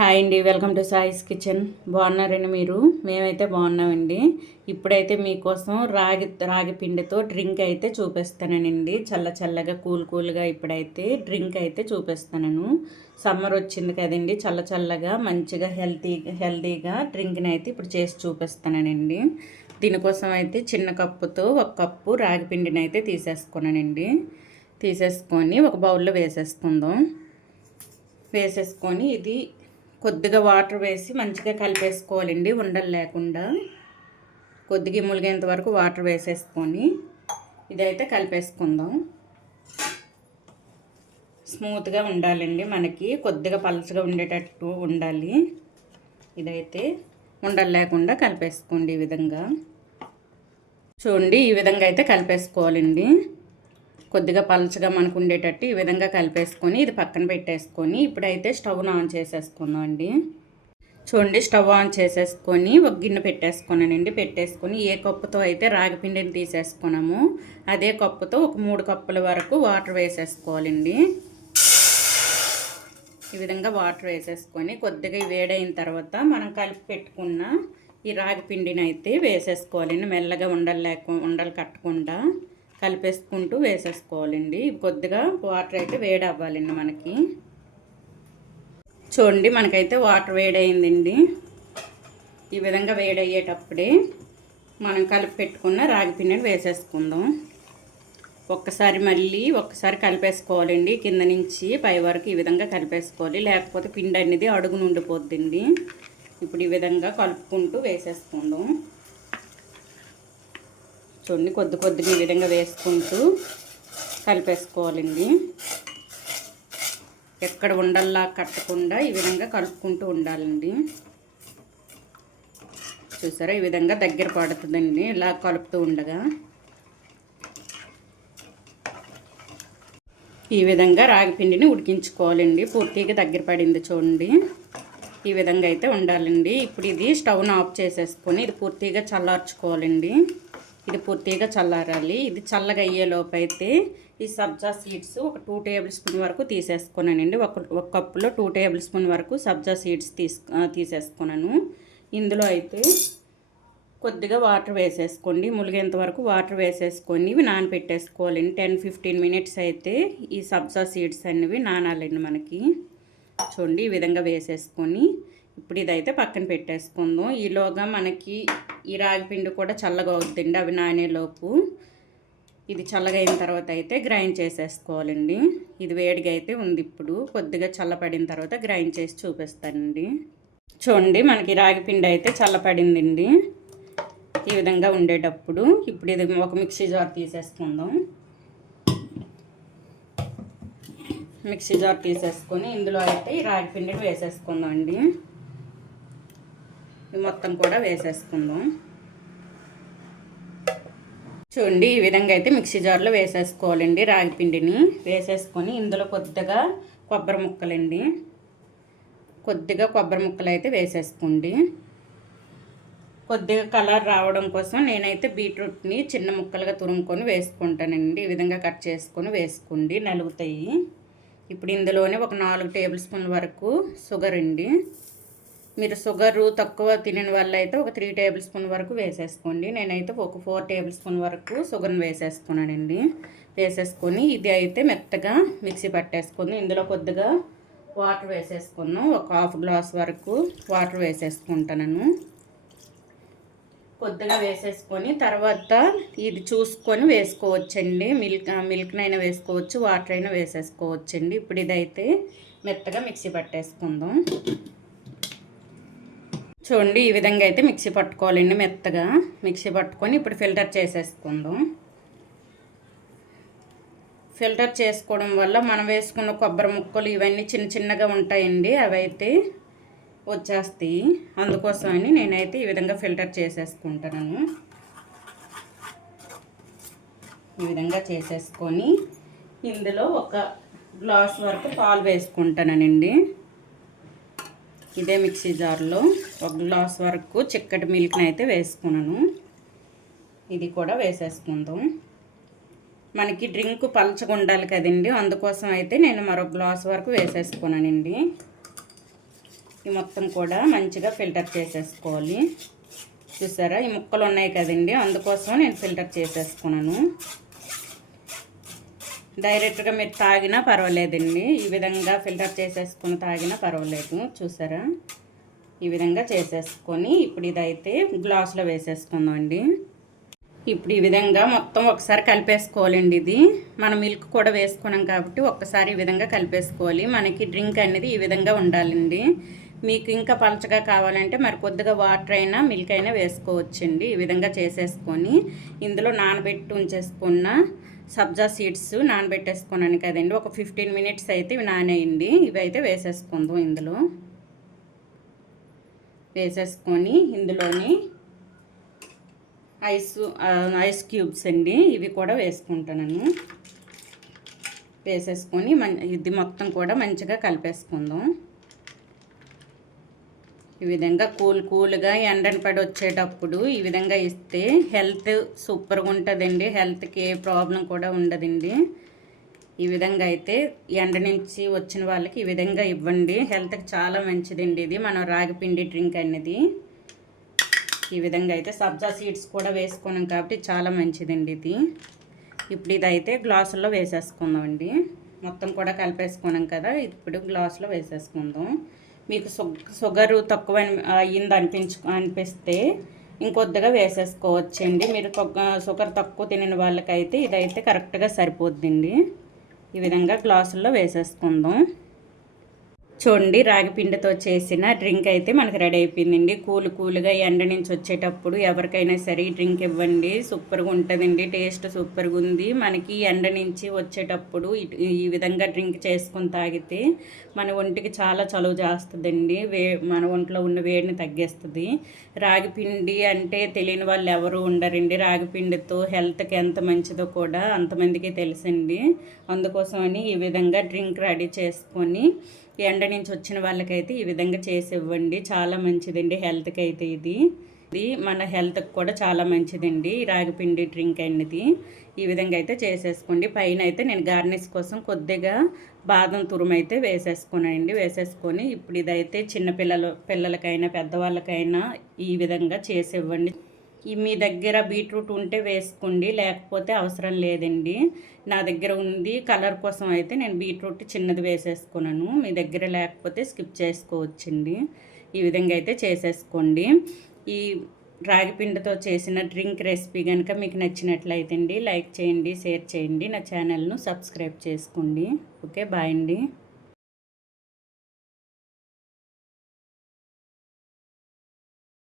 Hi అండి, welcome to సాయిస్ kitchen. బాగున్నారండి మీరు? మేమైతే బాగున్నామండి. ఇప్పుడైతే మీకోసం రాగి పిండితో డ్రింక్ అయితే చూపిస్తానండి. చల్లగా కూల్గా ఇప్పుడైతే డ్రింక్ అయితే చూపిస్తాను. సమ్మర్ వచ్చింది కదండి, చల్లగా మంచిగా హెల్తీగా డ్రింక్ని అయితే ఇప్పుడు చేసి చూపిస్తానండి. దీనికోసం అయితే చిన్న కప్పుతో ఒక కప్పు రాగి పిండిని అయితే తీసేసుకొని ఒక బౌల్లో వేసేసుకొని ఇది కొద్దిగా వాటర్ వేసి మంచిగా కలిపేసుకోవాలండి, ఉండలు లేకుండా. కొద్దిగా ములిగేంత వరకు వాటర్ వేసేసుకొని ఇదైతే కలిపేసుకుందాం. స్మూత్గా ఉండాలండి, మనకి కొద్దిగా పలచగా ఉండేటట్టు ఉండాలి. ఇదైతే ఉండలు లేకుండా కలిపేసుకోండి. ఈ విధంగా చూడండి, ఈ విధంగా అయితే కలిపేసుకోవాలండి. కొద్దిగా పలచగా మనకు ఉండేటట్టు ఈ విధంగా కలిపేసుకొని ఇది పక్కన పెట్టేసుకొని ఇప్పుడైతే స్టవ్ను ఆన్ చేసేసుకుందాం అండి. చూడండి, స్టవ్ ఆన్ చేసేసుకొని ఒక గిన్నె పెట్టేసుకొని ఏ కప్పుతో అయితే రాగి పిండిని తీసేసుకున్నాము అదే కప్పుతో ఒక 3 కప్పుల వరకు వాటర్ వేసేసుకోవాలండి. ఈ విధంగా వాటర్ వేసేసుకొని కొద్దిగా వేడైన తర్వాత మనం కలిపి పెట్టుకున్న ఈ రాగి పిండిని అయితే వేసేసుకోవాలండి. మెల్లగా ఉండలు కట్టకుండా కలిపేసుకుంటూ వేసేసుకోవాలండి. కొద్దిగా వాటర్ అయితే వేడి అవ్వాలండి మనకి. చూడండి, మనకైతే వాటర్ వేడయిందండి. ఈ విధంగా వేడయ్యేటప్పుడే మనం కలిపి పెట్టుకున్న రాగి పిండిని వేసేసుకుందాం. ఒక్కసారి కలిపేసుకోవాలండి. కింద నుంచి పై వరకు ఈ విధంగా కలిపేసుకోవాలి, లేకపోతే పిండి అనేది అడుగు నుండిపోద్దండి. ఇప్పుడు ఈ విధంగా కలుపుకుంటూ వేసేసుకుందాం. చూడండి, కొద్దిగా ఈ విధంగా వేసుకుంటూ కలిపేసుకోవాలండి. ఎక్కడ ఉండల్లా కట్టకుండా ఈ విధంగా కలుపుకుంటూ ఉండాలండి. చూసారా, ఈ విధంగా దగ్గర పడుతుందండి ఇలా కలుపుతూ ఉండగా. ఈ విధంగా రాగి పిండిని ఉడికించుకోవాలండి. పూర్తిగా దగ్గర పడింది చూడండి, ఈ విధంగా అయితే ఉండాలండి. ఇప్పుడు ఇది స్టవ్ను ఆఫ్ చేసేసుకొని ఇది పూర్తిగా చల్లార్చుకోవాలండి. ఇది పూర్తిగా చల్లారాలి. ఇది చల్లగా అయ్యేలోపు అయితే ఈ సబ్జా సీడ్స్ ఒక 2 టేబుల్ స్పూన్ వరకు తీసేసుకున్నానండి. ఒక కప్పులో 2 టేబుల్ స్పూన్ వరకు సబ్జా సీడ్స్ తీసేసుకున్నాను. ఇందులో అయితే కొద్దిగా వాటర్ వేసేసుకోండి. ములిగేంత వరకు వాటర్ వేసేసుకొని ఇవి నానబెట్టేసుకోవాలండి. 10-15 మినిట్స్ అయితే ఈ సబ్జా సీడ్స్ అనేవి నానాలండి మనకి. చూడండి, ఈ విధంగా వేసేసుకొని ఇప్పుడు ఇదైతే పక్కన పెట్టేసుకుందాం. ఈలోగా మనకి ఈ రాగి పిండి కూడా చల్లగా అవుతుందండి. అవి నానేలోపు ఇది చల్లగా అయిన తర్వాత అయితే గ్రైండ్ చేసేసుకోవాలండి. ఇది వేడిగా అయితే ఉంది. ఇప్పుడు కొద్దిగా చల్లపడిన తర్వాత గ్రైండ్ చేసి చూపిస్తానండి. చూడండి, మనకి రాగి పిండి అయితే చల్లపడిందండి. ఈ విధంగా ఉండేటప్పుడు ఇప్పుడు ఇది ఒక మిక్సీ జార్ తీసేసుకుందాం. మిక్సీ జార్ తీసేసుకొని ఇందులో అయితే ఈ రాగి పిండిని వేసేసుకుందాం అండి. మొత్తం కూడా వేసేసుకుందాం. చూడండి, ఈ విధంగా అయితే మిక్సీ జార్లో వేసేసుకోవాలండి. రాగి పిండిని వేసేసుకొని ఇందులో కొద్దిగా కొబ్బరి ముక్కలు అయితే వేసేసుకోండి. కొద్దిగా కలర్ రావడం కోసం నేనైతే బీట్రూట్ని చిన్న ముక్కలుగా తురుముకొని వేసుకుంటానండి. ఈ విధంగా కట్ చేసుకొని వేసుకోండి, నలుగుతాయి. ఇప్పుడు ఇందులోనే ఒక 4 టేబుల్ స్పూన్ల వరకు షుగర్ అండి. మీరు షుగరు తక్కువ తినని వాళ్ళు అయితే ఒక 3 టేబుల్ స్పూన్ వరకు వేసేసుకోండి. నేనైతే ఒక 4 టేబుల్ స్పూన్ వరకు షుగర్ని వేసేసుకున్నానండి. వేసేసుకొని ఇది అయితే మెత్తగా మిక్సీ పట్టేసుకుంది. ఇందులో కొద్దిగా వాటర్ వేసేసుకున్నాం. ఒక 1/2 గ్లాస్ వరకు వాటర్ వేసేసుకుంటాను. కొద్దిగా వేసేసుకొని తర్వాత ఇది చూసుకొని వేసుకోవచ్చండి. మిల్క్నైనా వేసుకోవచ్చు, వాటర్ అయినా వేసేసుకోవచ్చండి. ఇప్పుడు ఇదైతే మెత్తగా మిక్సీ పట్టేసుకుందాం. చూడండి, ఈ విధంగా అయితే మిక్సీ పట్టుకోవాలండి. మెత్తగా మిక్సీ పట్టుకొని ఇప్పుడు ఫిల్టర్ చేసేసుకుందాం. ఫిల్టర్ చేసుకోవడం వల్ల మనం వేసుకున్న కొబ్బరి ముక్కలు ఇవన్నీ చిన్నగా ఉంటాయండి, అవి అయితే వచ్చేస్తాయి. అందుకోసమని నేనైతే ఈ విధంగా ఫిల్టర్ చేసేసుకుంటాను. ఈ విధంగా చేసేసుకొని ఇందులో ఒక గ్లాస్ వరకు పాలు వేసుకుంటానండి. ఇదే మిక్సీ జార్లో ఒక గ్లాస్ వరకు చిక్కటి మిల్క్ని అయితే వేసుకున్నాను. ఇది కూడా వేసేసుకుందాం. మనకి డ్రింక్ పలచగా ఉండాలి కదండి, అందుకోసం అయితే నేను మరొక గ్లాస్ వరకు వేసేసుకున్నానండి. ఈ మొత్తం కూడా మంచిగా ఫిల్టర్ చేసేసుకోవాలి. చూసారా ఈ ముక్కలు ఉన్నాయి కదండి, అందుకోసం నేను ఫిల్టర్ చేసేసుకున్నాను. డైరెక్ట్గా మీరు తాగినా పర్వాలేదండి, ఈ విధంగా ఫిల్టర్ చేసేసుకొని తాగినా పర్వాలేదు. చూసారా ఈ విధంగా చేసేసుకొని ఇప్పుడు ఇదైతే గ్లాసులో వేసేసుకుందాం అండి. ఇప్పుడు ఈ విధంగా మొత్తం ఒకసారి కలిపేసుకోవాలండి. ఇది మనం మిల్క్ కూడా వేసుకున్నాం కాబట్టి ఒక్కసారి ఈ విధంగా కలిపేసుకోవాలి. మనకి డ్రింక్ అనేది ఈ విధంగా ఉండాలండి. మీకు ఇంకా పలచగా కావాలంటే మరి కొద్దిగా వాటర్ అయినా మిల్క్ అయినా వేసుకోవచ్చండి. ఈ విధంగా చేసేసుకొని ఇందులో నానబెట్టి ఉంచేసుకున్న సబ్జా సీడ్స్ నానబెట్టేసుకున్నాను కదండి, ఒక 15 మినిట్స్ అయితే ఇవి నానేయండి. ఇవి అయితే వేసేసుకుందాం. ఇందులో వేసేసుకొని ఇందులోని ఐస్ క్యూబ్స్ అండి, ఇవి కూడా వేసుకుంటాను. వేసేసుకొని ఇది మొత్తం కూడా మంచిగా కలిపేసుకుందాం. ఈ విధంగా కూల్గా ఎండను పడి వచ్చేటప్పుడు ఈ విధంగా ఇస్తే హెల్త్ సూపర్గా ఉంటుందండి. హెల్త్కి ఏ ప్రాబ్లం కూడా ఉండదండి. ఈ విధంగా అయితే ఎండ నుంచి వచ్చిన వాళ్ళకి ఈ విధంగా ఇవ్వండి. హెల్త్కి చాలా మంచిదండి ఇది మనం రాగి పిండి డ్రింక్ అనేది. ఈ విధంగా అయితే సబ్జా సీడ్స్ కూడా వేసుకున్నాం కాబట్టి చాలా మంచిదండి ఇది. ఇప్పుడు ఇదైతే గ్లాసుల్లో వేసేసుకుందామండి. మొత్తం కూడా కలిపేసుకున్నాం కదా, ఇప్పుడు గ్లాసులో వేసేసుకుందాం. మీకు షుగరు తక్కువ అయ్యింది అనిపిస్తే ఇంకొద్దిగా వేసేసుకోవచ్చండి. మీరు షుగర్ తక్కువ తినని వాళ్ళకైతే ఇదైతే కరెక్ట్గా సరిపోద్దండి. ఈ విధంగా గ్లాసుల్లో వేసేసుకుందాం. చూడండి రాగి పిండితో చేసిన డ్రింక్ అయితే మనకు రెడీ అయిపోయిందండి. కూల్గా ఎండ నుంచి వచ్చేటప్పుడు ఎవరికైనా సరే డ్రింక్ ఇవ్వండి, సూపర్గా ఉంటుందండి. టేస్ట్ సూపర్గా ఉంది. మనకి ఎండ నుంచి వచ్చేటప్పుడు ఈ విధంగా డ్రింక్ చేసుకొని తాగితే మన ఒంటికి చాలా చలువ చేస్తుందండి. మన ఒంట్లో ఉన్న వేడిని తగ్గిస్తుంది. రాగి పిండి అంటే తెలియని వాళ్ళు ఎవరు ఉండరండి. రాగి పిండితో హెల్త్కి ఎంత మంచిదో కూడా అంతమందికి తెలుసండి. అందుకోసమని ఈ విధంగా డ్రింక్ రెడీ చేసుకొని ఎండ నుంచి వచ్చిన వాళ్ళకైతే ఈ విధంగా చేసి ఇవ్వండి. చాలా మంచిదండి హెల్త్కి అయితే. ఇది మన హెల్త్కి కూడా చాలా మంచిదండి రాగిపిండి డ్రింక్ అనేది. ఈ విధంగా అయితే చేసేసుకోండి. పైన అయితే నేను గార్నిష్ కోసం కొద్దిగా బాదం తురుము అయితే వేసేసుకున్నానండి. వేసేసుకొని ఇప్పుడు ఇదైతే చిన్న పిల్లలకైనా పెద్దవాళ్ళకైనా ఈ విధంగా చేసి ఇవ్వండి. మీ దగ్గర బీట్రూట్ ఉంటే వేసుకోండి, లేకపోతే అవసరం లేదండి. నా దగ్గర ఉంది కలర్ కోసం అయితే నేను బీట్రూట్ చిన్నది వేసేసుకున్నాను. మీ దగ్గర లేకపోతే స్కిప్ చేసుకోవచ్చండి. ఈ విధంగా అయితే చేసేసుకోండి. ఈ రాగి పిండితో చేసిన డ్రింక్ రెసిపీ కనుక మీకు నచ్చినట్లయితే అండి లైక్ చేయండి, షేర్ చేయండి, నా ఛానల్ను సబ్స్క్రైబ్ చేసుకోండి. ఓకే, బాయ్ అండి.